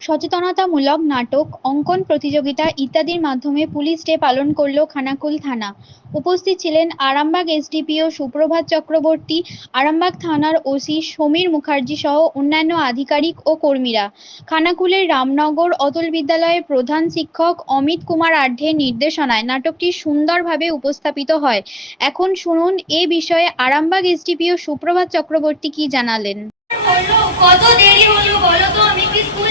সচেতনতামূলক নাটক, অঙ্কন প্রতিযোগিতা ইত্যাদির মাধ্যমে পুলিশ ডে পালন করল খানাকুল থানা। উপস্থিত ছিলেন আরামবাগ এসডিপিও সুপ্রভাত চক্রবর্তী, আরামবাগ থানার ওসি সমীর মুখার্জি সহ অন্যান্য আধিকারিক ও কর্মীরা। খানাকুলের রামনগর অতুল বিদ্যালয়ের প্রধান শিক্ষক অমিত কুমার আঢ্যের নির্দেশনায় নাটকটি সুন্দরভাবে উপস্থাপিত হয়। এখন শুনুন এ বিষয়ে আরামবাগ এসডিপিও সুপ্রভাত চক্রবর্তী কি জানালেন। কত দেরি হলো বলো তো আমি কি স্কুল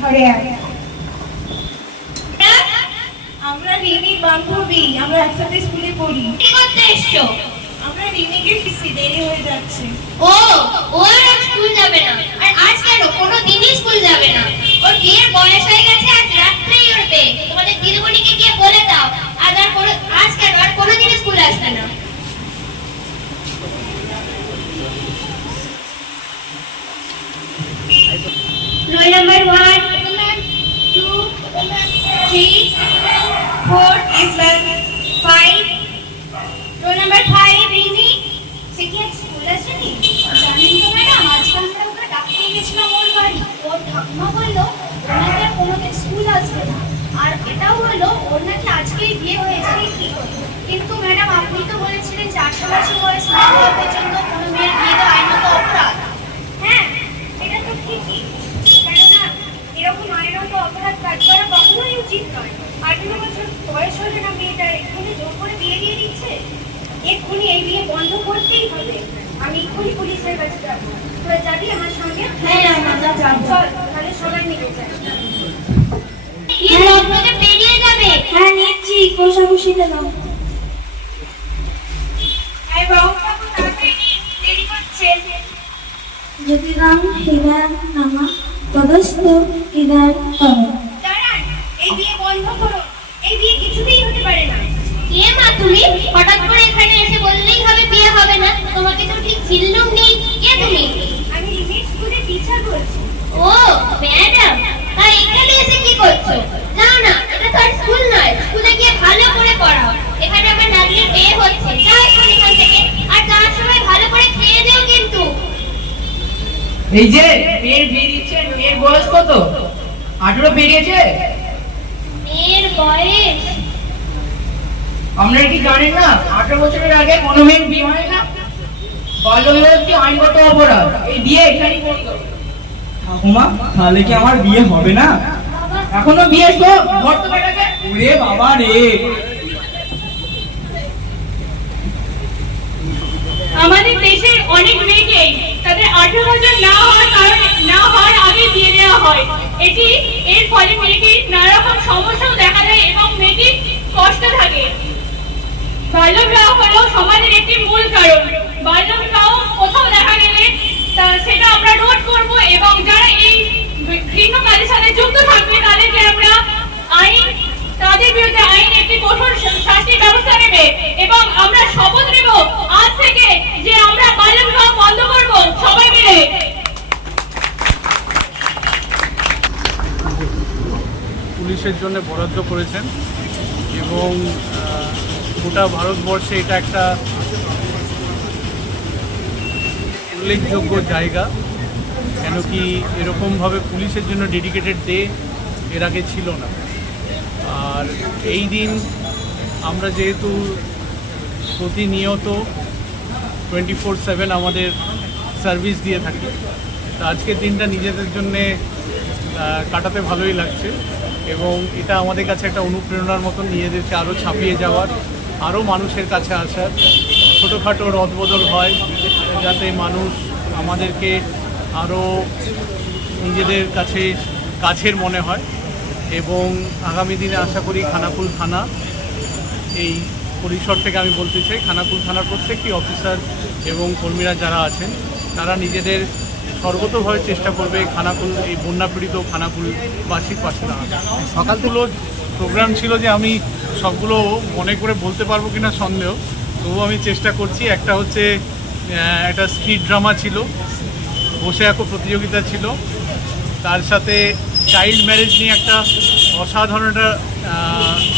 ঘরে আয়। আমরা রিমির বান্ধবী আমরা একসাথে স্কুলে পড়ি। কি করতে এসছো? আমরা রিমিকে ফিসি দেরি হয়ে যাচ্ছে। ও ও আর স্কুল যাবে না। আর আজ কেন? কোনো দিনই স্কুল যাবে না। ওর বিয়ের বয়স হয়ে গেছে আজ রাত্রেই ওর বে তোমাদের দিদিমণিকে গিয়ে বলে দাও। আজ আর কোনো আজ কেন? আর কোনো দিন স্কুল আসবে না। Roll number one two three four yes ma'am five roll number five Rimi সে কি আজ স্কুল আসেনি জানেন তো ম্যাডাম আজকে আমরা ওকে ডাকতে গেছিলাম ওর বাড়ি ওর ঠাকুমা বলল ওর নাকি আর কোনোদিন স্কুল আসবে না এটাও হলো ওর নাকি আজকেই বিয়ে হয়েছে। কিন্তু ম্যাডাম আপনি তো বলেছিলেন যে আঠারো বছর বয়স না হওয়া পর্যন্ত কোনো মেয়ের বিয়ে দেওয়া আইনত অপরাধ। হ্যাঁ এটা তো ঠিকই। কেননা এরকম আইনত অপরাধ কাজ করা কখনোই উচিত নয়। আঠেরো বছর বয়স হলে না মেয়েটার এক্ষুনি জোর করে বিয়ে দিয়ে দিচ্ছে? এক্ষুনি এই বিয়ে বন্ধ করতেই হবে। আমি এক্ষুনি পুলিশের কাছে যাব। তোরা যাবি আমার সঙ্গে? হ্যাঁ, আমরা যাব। চল তাহলে সবাই মিলে যাই বিয়ে বন্ধকে পেরিয়ে যাবে হ্যাঁ নিচ্ছি দেরি করছে যদিরাম হৃদয় নামা তদস্ত হৃদয় তবে এই বিয়ে বন্ধ করো এই বিয়ে কিছুতেই হতে পারে না। কে মা তুমি? হঠাৎ করে এখানে এসে বললেই হবে বিয়ে হবে না। তোমাকে তো ঠিক চিনলুম নেই। কে তুমি? আমি রিমিট স্কুলে টিচার বলছি। ও ম্যাডাম এখানে এসে কি করছ যাও না এটা তো আর স্কুল নয় স্কুলে গিয়ে ভালো করে পড়াও এখানে আমার নাতনির বিয়ে হচ্ছে যাও এখন এখান থেকে আর যাওয়ার সময় ভালো করে খেয়ে যেও কিন্তু এই যে মেয়ের বিয়ে দিচ্ছেন মেয়ের বয়স কত? আঠেরো পেরিয়েছে? মেয়ের বয়স? আপনারা কি জানেন না আঠারো বছরের আগে কোনো মেয়ের বিয়ে হয় না? বাল্যবিবাহ আইনগত অপরাধ? এই বিয়ে এখানেই করতে ঠাকুমা তাহলে কি আমার বিয়ে হবে না? এখনও বিয়ে তো ভর্ত বেটাকে ওরে বাবা রে। আমাদের দেশের অনেক মেয়েকেই তাদের আঠারো বছর না হওয়ার কারণে না হওয়ার আগে বিয়ে দেওয়া হয়। এটি, এর ফলে মেয়েটির নানা রকম সমস্যাও দেখা দেয় এবং মেয়েটি কষ্ট থাকে। বাল্যবিবাহ হলো সমাজের একটি মূল কারণ। বাল্যবিবাহ কোথাও দেখা গেলে সেটা আমরা নোট করব এবং যারা এই ঘৃণ্য কাজের সাথে যুক্ত থাকবে, তাদেরকে আমরা আইন, তাদের বিরুদ্ধে আইন একটি কঠোর শাস্তির ব্যবস্থা নেবে এবং আমরা শপথ নেব আজ থেকে যে আমরা বাল্যবিবাহ বন্ধ করব সবাই মিলে পুলিশের জন্য বরাদ্দ করেছেন এবং গোটা ভারতবর্ষে এটা একটা উল্লেখযোগ্য জায়গা। কেন কি এরকমভাবে পুলিশের জন্য ডেডিকেটেড ডে এর আগে ছিল না। আর এই দিন আমরা যেহেতু প্রতিনিয়ত টোয়েন্টি ফোর সেভেন আমাদের সার্ভিস দিয়ে থাকি, তা আজকের দিনটা নিজেদের জন্যে কাটাতে ভালোই লাগছে। এবং এটা আমাদের কাছে একটা অনুপ্রেরণার মতন নিজেদেরকে আরও ছাপিয়ে যাওয়ার আরও মানুষের কাছে আসার। ছোটোখাটো রদবদল হয়, যাতে মানুষ আমাদেরকে আরও নিজেদের কাছে কাছের মনে হয় এবং আগামী দিনে আশা করি খানাকুল থানা এই পরিসর থেকে আমি বলতে চাই, খানাকুল থানার প্রত্যেকটি অফিসার এবং কর্মীরা যারা আছেন, তারা নিজেদের সর্বতভাবে চেষ্টা করবে এই খানাকুল, এই বন্যাপীড়িত খানাকুলবাসীর পাশে দাঁড়ানো সকালগুলো প্রোগ্রাম ছিল যে আমি সবগুলো মনে করে বলতে পারব কিনা সন্দেহ, তবুও আমি চেষ্টা করছি। একটা হচ্ছে একটা স্ট্রিট ড্রামা ছিল, বসে আঁকো প্রতিযোগিতা ছিল। তার সাথে চাইল্ড ম্যারেজ নিয়ে একটা অসাধারণ একটা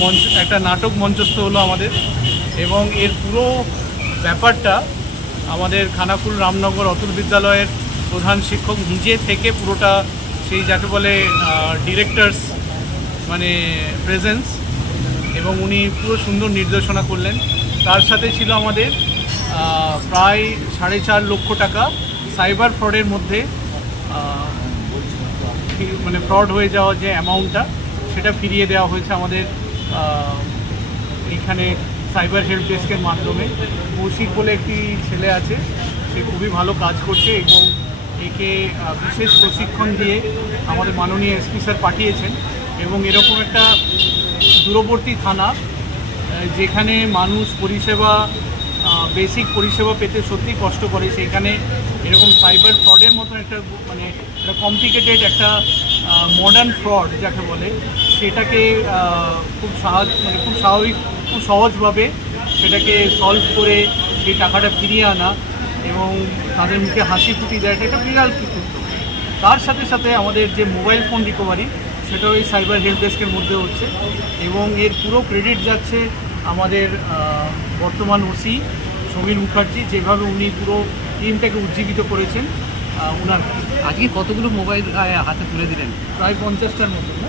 মঞ্চ, একটা নাটক মঞ্চস্থ হলো আমাদের। এবং এর পুরো ব্যাপারটা আমাদের খানাকুল রামনগর অতুল বিদ্যালয়ের প্রধান শিক্ষক নিজে থেকে পুরোটা সেই যাকে বলে ডিরেক্টরস মানে প্রেজেন্স এবং উনি পুরো সুন্দর নির্দেশনা করলেন। তার সাথে ছিল আমাদের প্রায় সাড়ে চার লক্ষ টাকা সাইবার ফ্রডের মধ্যে মানে ফ্রড হয়ে যাওয়া যে অ্যামাউন্টটা সেটা ফিরিয়ে দেওয়া হয়েছে আমাদের এইখানে সাইবার হেল্প ডেস্কের মাধ্যমে। কৌশিক বলে একটি ছেলে আছে, সে খুবই ভালো কাজ করছে এবং একে বিশেষ প্রশিক্ষণ দিয়ে আমাদের মাননীয় এসপি স্যার পাঠিয়েছেন এবং এরকম একটা দূরবর্তী থানা যেখানে মানুষ পরিষেবা বেসিক পরিষেবা পেতে সত্যি কষ্ট করে, সেখানে এরকম সাইবার ফ্রডের মতন একটা মানে একটা কমপ্লিকেটেড একটা মডার্ন ফ্রড যাকে বলে, সেটাকে খুব সাহায্য মানে খুব স্বাভাবিক, খুব সহজভাবে সেটাকে সলভ করে সেই টাকাটা ফিরিয়ে আনা এবং তাদের মুখে হাসি ফুটি দেয় এটা একটা বিরাল কিছু তার সাথে সাথে আমাদের যে মোবাইল ফোন রিকভারি সেটাও এই সাইবার হেল্প ডেস্কের মধ্যে হচ্ছে এবং এর পুরো ক্রেডিট যাচ্ছে আমাদের বর্তমান ওসি সমীর মুখার্জি যেভাবে উনি পুরো টিমটাকে উজ্জীবিত করেছেন ওনার আজকে কতগুলো মোবাইল হাতে তুলে দিলেন? প্রায় পঞ্চাশটার মতো না?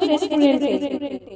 মৈত্র রেস্টুরেন্টে